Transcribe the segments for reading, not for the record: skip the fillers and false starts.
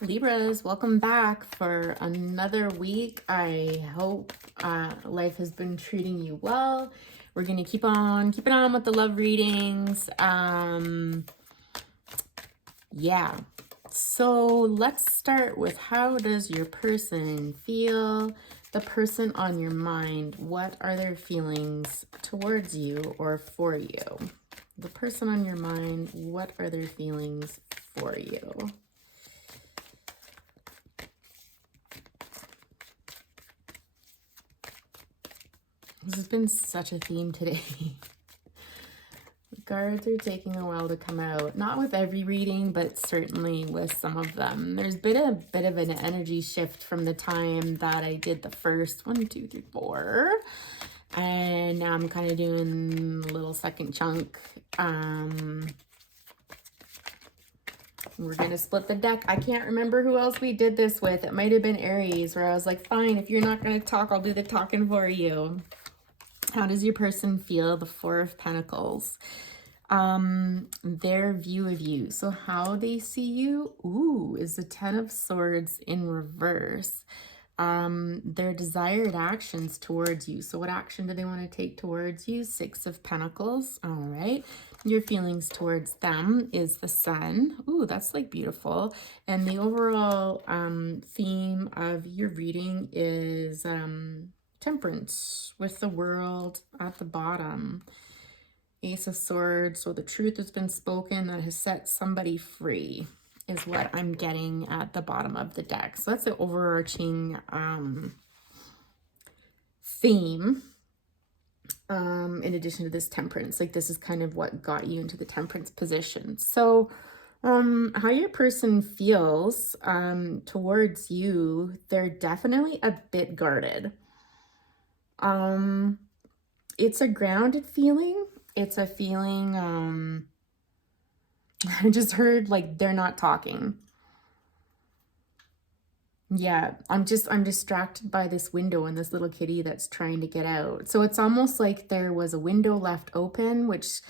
Libras, welcome back for another week. I hope life has been treating you well. We're going to keep on keeping on with the love readings. Yeah. So let's start with, how does your person feel? The person on your mind, what are their feelings towards you or for you? The person on your mind, what are their feelings for you? This has been such a theme today. Cards are taking a while to come out. Not with every reading, but certainly with some of them. There's been a bit of an energy shift from the time that I did the first 1, 2, 3, 4. And now I'm kind of doing a little second chunk. We're going to split the deck. I can't remember who else we did this with. It might have been Aries, where I was like, fine, if you're not going to talk, I'll do the talking for you. How does your person feel? The Four of Pentacles. Their view of you. So how they see you, is the Ten of Swords in reverse. Their desired actions towards you. So what action do they want to take towards you? Six of Pentacles. All right. Your feelings towards them is the Sun. That's like beautiful. And the overall theme of your reading is Temperance, with the World at the bottom. Ace of Swords. So the truth has been spoken that has set somebody free is what I'm getting at the bottom of the deck. So that's the overarching theme. In addition to this Temperance, like this is kind of what got you into the Temperance position. So how your person feels towards you, they're definitely a bit guarded. It's a grounded feeling. It's a feeling, I just heard like they're not talking. Yeah, I'm distracted by this window and this little kitty that's trying to get out. So it's almost like there was a window left open, which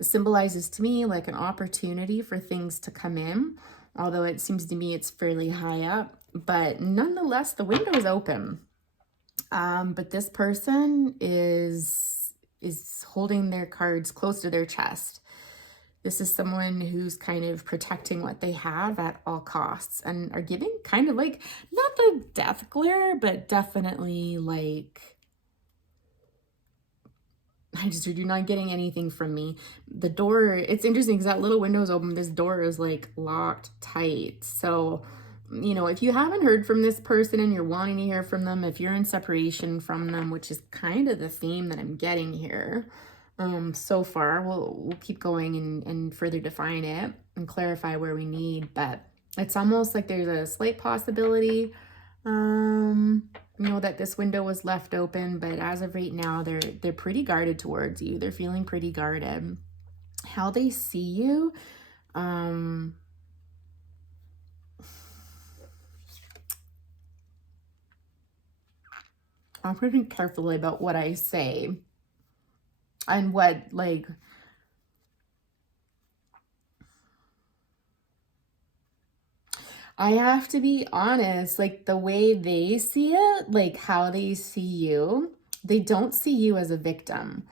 symbolizes to me like an opportunity for things to come in. Although it seems to me it's fairly high up, but nonetheless, the window is open. But this person is holding their cards close to their chest. This is someone who's kind of protecting what they have at all costs and are giving kind of like, not the death glare, but definitely like, I just heard, you're not getting anything from me. The door, it's interesting because that little window is open. This door is like locked tight. So if you haven't heard from this person and you're wanting to hear from them, if you're in separation from them, which is kind of the theme that I'm getting here so far, we'll keep going and further define it and clarify where we need, but it's almost like there's a slight possibility that this window was left open, but as of right now, they're pretty guarded towards you. They're feeling pretty guarded. How they see you, I'm pretty careful about what I say and what, like, I have to be honest, like the way they see it, like how they see you, they don't see you as a victim.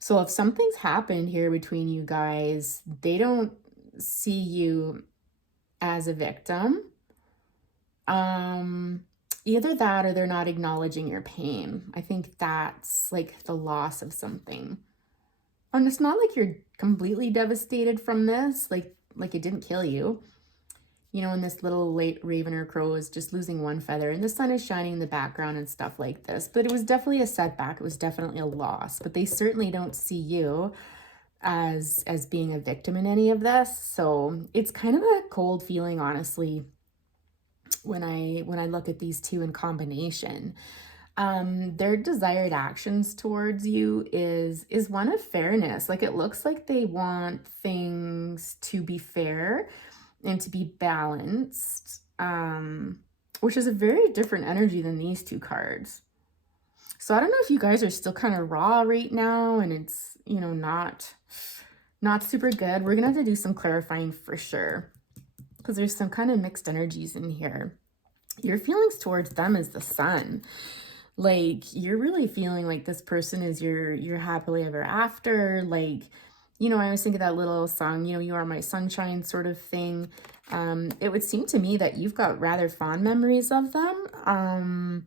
So if something's happened here between you guys, they don't see you as a victim. Either that or they're not acknowledging your pain. I think that's like the loss of something. And it's not like you're completely devastated from this, like it didn't kill you. And this little late raven or crow is just losing one feather and the sun is shining in the background and stuff like this. But it was definitely a setback. It was definitely a loss, but they certainly don't see you as being a victim in any of this. So it's kind of a cold feeling, honestly, when I look at these two in combination. Their desired actions towards you is one of fairness. Like it looks like they want things to be fair and to be balanced, which is a very different energy than these two cards. So I don't know if you guys are still kind of raw right now and it's, not super good. We're gonna have to do some clarifying for sure. because there's some kind of mixed energies in here. Your feelings towards them is the sun. Like, you're really feeling like this person is your happily ever after. Like, you know, I always think of that little song, you know, you are my sunshine sort of thing. It would seem to me that you've got rather fond memories of them.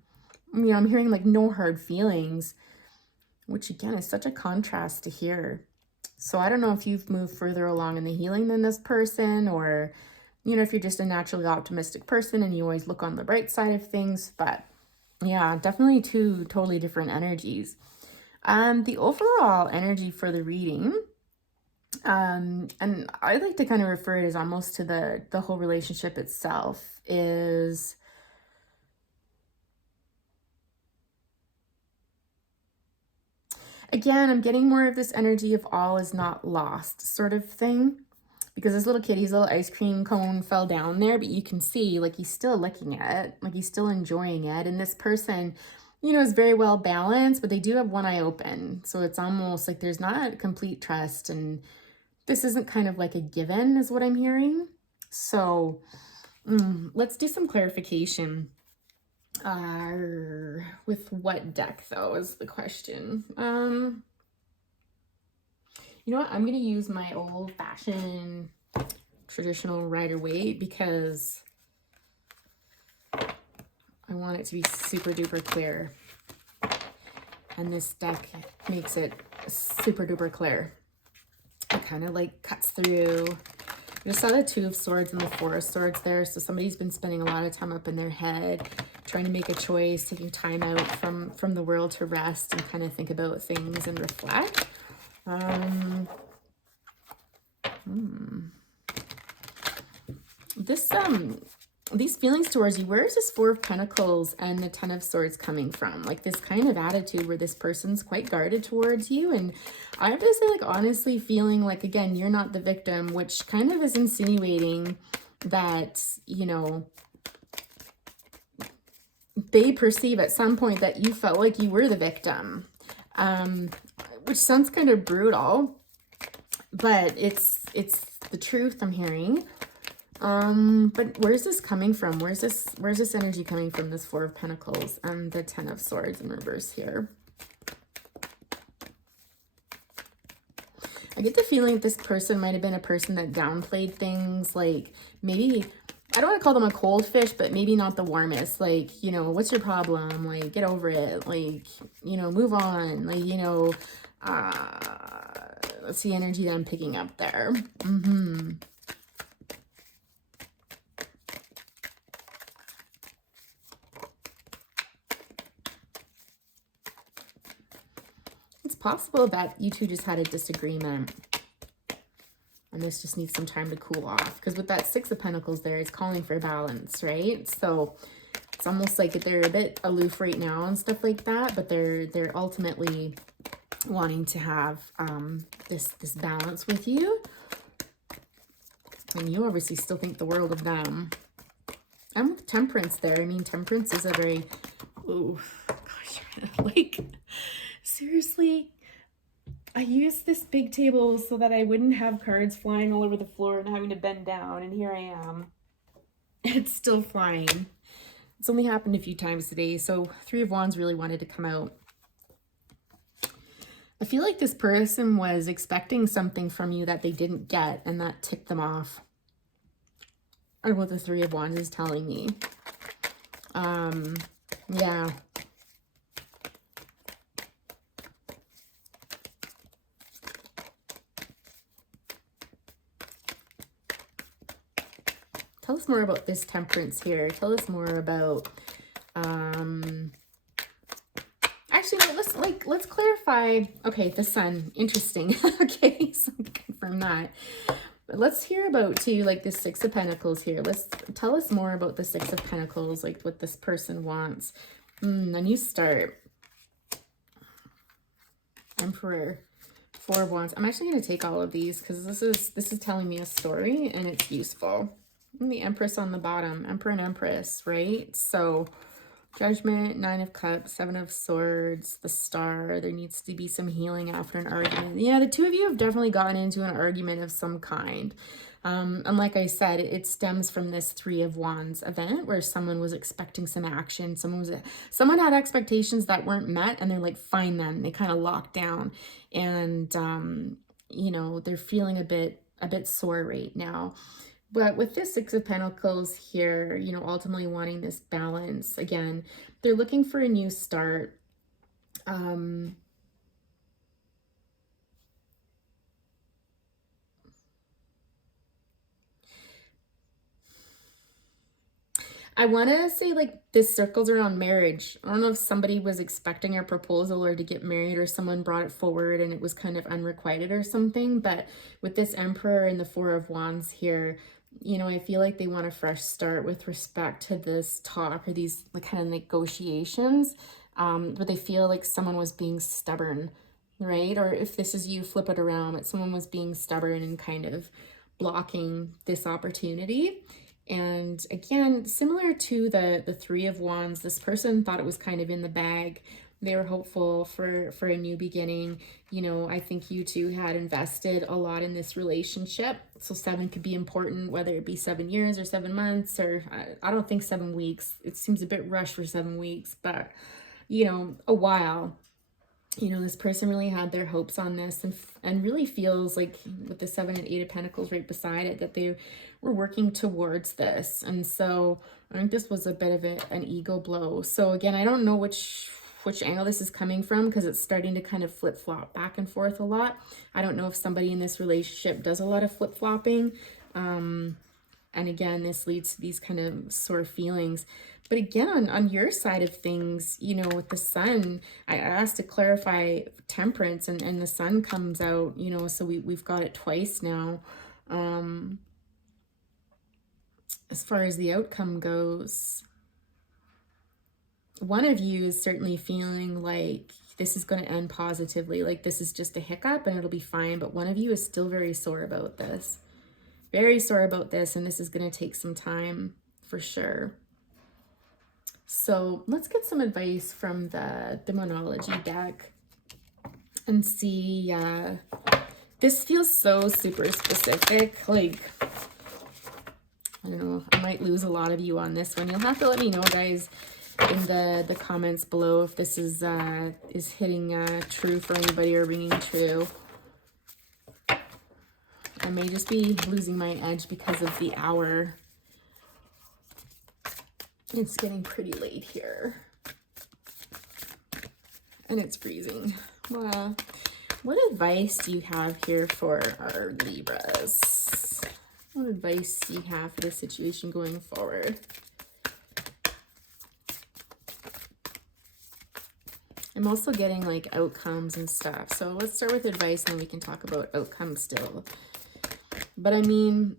You know, I'm hearing like no hard feelings, which again is such a contrast to hear. So I don't know if you've moved further along in the healing than this person, or, you know, if you're just a naturally optimistic person and you always look on the bright side of things. But yeah, definitely two totally different energies. The overall energy for the reading, and I like to kind of refer it as almost to the whole relationship itself, is again, I'm getting more of this energy of all is not lost sort of thing. Because this little kitty's little ice cream cone fell down there, but you can see like he's still licking it, like he's still enjoying it. And this person, you know, is very well balanced, but they do have one eye open. So it's almost like there's not complete trust, and this isn't kind of like a given is what I'm hearing. So let's do some clarification. With what deck though is the question. You know what? I'm going to use my old-fashioned traditional Rider-Waite because I want it to be super duper clear. And this deck makes it super duper clear. It kind of like cuts through. I just saw the Two of Swords and the Four of Swords there. So somebody's been spending a lot of time up in their head, trying to make a choice, taking time out from the world to rest and kind of think about things and reflect. These feelings towards you, where is this Four of Pentacles and the Ten of Swords coming from? Like this kind of attitude where this person's quite guarded towards you. And I have to say, like, honestly feeling like, again, you're not the victim, which kind of is insinuating that, you know, they perceive at some point that you felt like you were the victim, which sounds kind of brutal. But it's the truth I'm hearing. But where's this coming from? Where's this energy coming from? This Four of Pentacles and the Ten of Swords in reverse here. I get the feeling that this person might have been a person that downplayed things. Like maybe, I don't want to call them a cold fish, but maybe not the warmest. Like, you know, what's your problem? Like, get over it. Like, you know, move on. Like, you know, that's the energy that I'm picking up there. It's possible that you two just had a disagreement and this just needs some time to cool off, because with that Six of Pentacles there, it's calling for balance, right? So it's almost like they're a bit aloof right now and stuff like that, but they're ultimately wanting to have this balance with you, and you obviously still think the world of them. And with Temperance there, I mean, Temperance is a very, oh gosh, like seriously, I used this big table so that I wouldn't have cards flying all over the floor and having to bend down, and here I am. It's still flying. It's only happened a few times today, so Three of Wands really wanted to come out. I feel like this person was expecting something from you that they didn't get, and that ticked them off. Or what the Three of Wands is telling me. Yeah. Tell us more about this Temperance here. Tell us more about, actually, let's clarify. Okay, the Sun, interesting. Okay, so confirm that. But let's hear about too, like the Six of Pentacles here. Let's tell us more about the Six of Pentacles, like what this person wants. A new start. Emperor, Four of Wands. I'm actually going to take all of these because this is telling me a story and it's useful. And the Empress on the bottom, Emperor and Empress, right? So Judgment, Nine of Cups, Seven of Swords, the Star. There needs to be some healing after an argument. Yeah, the two of you have definitely gotten into an argument of some kind. And like I said, it stems from this Three of Wands event where someone was expecting some action. Someone had expectations that weren't met, and they're like, fine then. They kind of locked down. And, you know, they're feeling a bit sore right now. But with this Six of Pentacles here, you know, ultimately wanting this balance, again, they're looking for a new start. I want to say like this circles around marriage. I don't know if somebody was expecting a proposal or to get married, or someone brought it forward and it was kind of unrequited or something. But with this Emperor and the Four of Wands here, you know, I feel like they want a fresh start with respect to this talk or these like kind of negotiations. But they feel like someone was being stubborn, right? Or if this is you, flip it around, that someone was being stubborn and kind of blocking this opportunity. And again, similar to the Three of Wands, this person thought it was kind of in the bag. They were hopeful for a new beginning. You know, I think you two had invested a lot in this relationship. So 7 could be important, whether it be 7 years or 7 months, or I don't think 7 weeks. It seems a bit rushed for 7 weeks, but, you know, a while. You know, this person really had their hopes on this, and really feels like with the 7 and 8 of Pentacles right beside it that they were working towards this. And so I think this was a bit of an ego blow. So again, I don't know which angle this is coming from, because it's starting to kind of flip-flop back and forth a lot. I don't know if somebody in this relationship does a lot of flip-flopping. And again, this leads to these kind of sore feelings. But again, on your side of things, you know, with the Sun, I asked to clarify Temperance, and the Sun comes out, you know, so we've got it twice now. As far as the outcome goes, one of you is certainly feeling like this is going to end positively, like this is just a hiccup and it'll be fine. But one of you is still very sore about this. Very sore about this, and this is going to take some time for sure. So let's get some advice from the Demonology deck and see. This feels so super specific. Like, I don't know, I might lose a lot of you on this one. You'll have to let me know, guys, in the comments below if this is hitting true for anybody or ringing true. I may just be losing my edge because of the hour. It's getting pretty late here. And it's freezing. Well, what advice do you have here for our Libras? What advice do you have for this situation going forward? I'm also getting like outcomes and stuff. So let's start with advice and then we can talk about outcomes still. But I mean,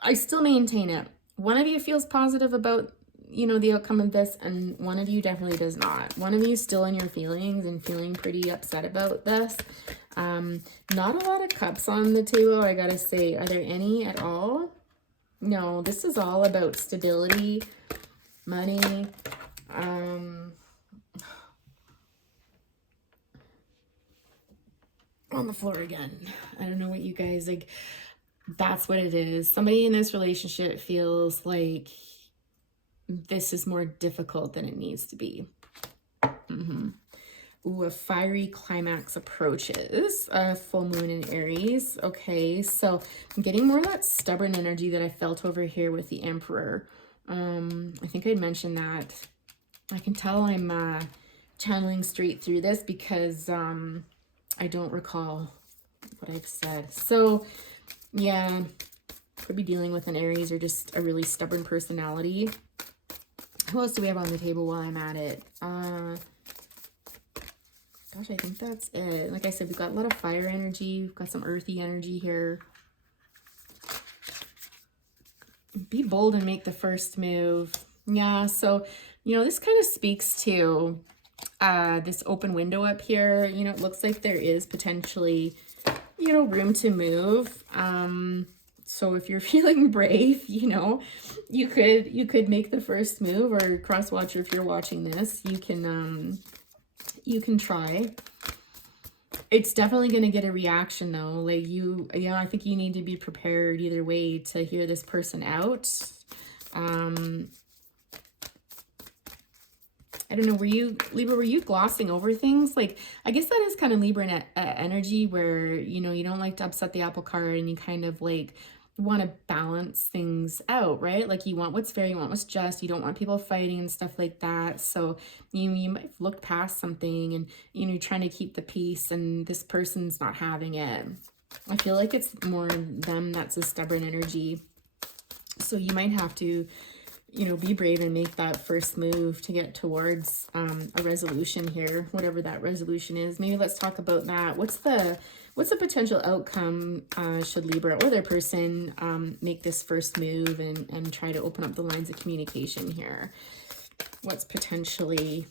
I still maintain it. One of you feels positive about, you know, the outcome of this, and one of you definitely does not. One of you is still in your feelings and feeling pretty upset about this. Not a lot of cups on the table, I gotta say. Are there any at all? No, this is all about stability, money. On the floor again. I don't know what you guys like. That's what it is. Somebody in this relationship feels like this is more difficult than it needs to be. Ooh, a fiery climax approaches. A full moon in Aries. Okay, so I'm getting more of that stubborn energy that I felt over here with the Emperor. I think I mentioned that. I can tell I'm channeling straight through this because I don't recall what I've said. So yeah, could be dealing with an Aries or just a really stubborn personality. Who else do we have on the table while I'm at it? Gosh, I think that's it. Like I said, we've got a lot of fire energy. We've got some earthy energy here. Be bold and make the first move. Yeah, so, you know, this kind of speaks to this open window up here. You know, it looks like there is potentially, you know, room to move. So if you're feeling brave, you know, you could make the first move, or cross watcher, if you're watching this, you can try. It's definitely going to get a reaction though. Like I think you need to be prepared either way to hear this person out. I don't know, Libra, were you glossing over things? Like, I guess that is kind of Libra energy where, you know, you don't like to upset the apple cart, and you kind of like want to balance things out, right? Like you want what's fair, you want what's just, you don't want people fighting and stuff like that. So you might have looked past something, and, you know, you're trying to keep the peace, and this person's not having it. I feel like it's more them that's a stubborn energy. So you might have to, you know, be brave and make that first move to get towards a resolution here, whatever that resolution is. Maybe let's talk about that. What's the potential outcome should Libra or their person make this first move and try to open up the lines of communication here? What's potentially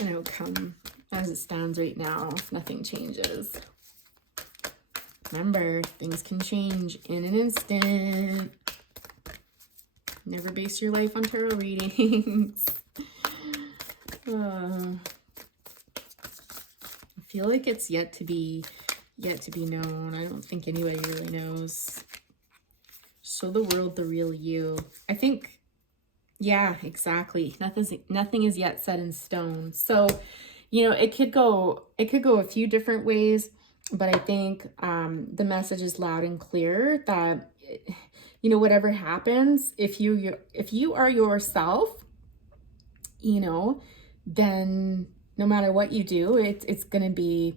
an outcome as it stands right now if nothing changes? Remember, things can change in an instant. Never base your life on tarot readings. I feel like it's yet to be known. I don't think anybody really knows. Show the world the real you. I think, yeah, exactly. Nothing is yet set in stone. So, you know, it could go a few different ways, but I think the message is loud and clear that, you know, whatever happens, if you are yourself, you know, then no matter what you do, it's gonna be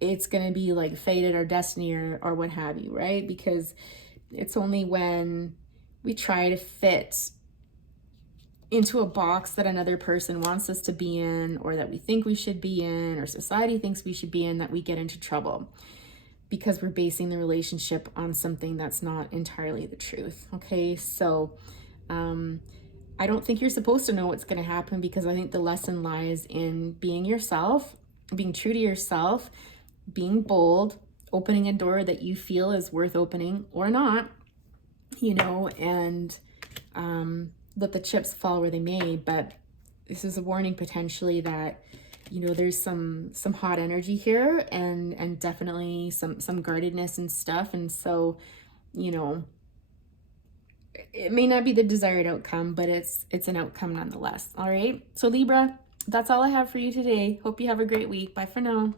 like fated or destiny or what have you, right? Because it's only when we try to fit into a box that another person wants us to be in, or that we think we should be in, or society thinks we should be in, that we get into trouble, because we're basing the relationship on something that's not entirely the truth. Okay, so I don't think you're supposed to know what's going to happen, because I think the lesson lies in being yourself, being true to yourself, being bold, opening a door that you feel is worth opening or not, you know, and let the chips fall where they may. But this is a warning potentially that, you know, there's some hot energy here, and definitely some guardedness and stuff. And so, you know, it may not be the desired outcome, but it's an outcome nonetheless. All right. So Libra, that's all I have for you today. Hope you have a great week. Bye for now.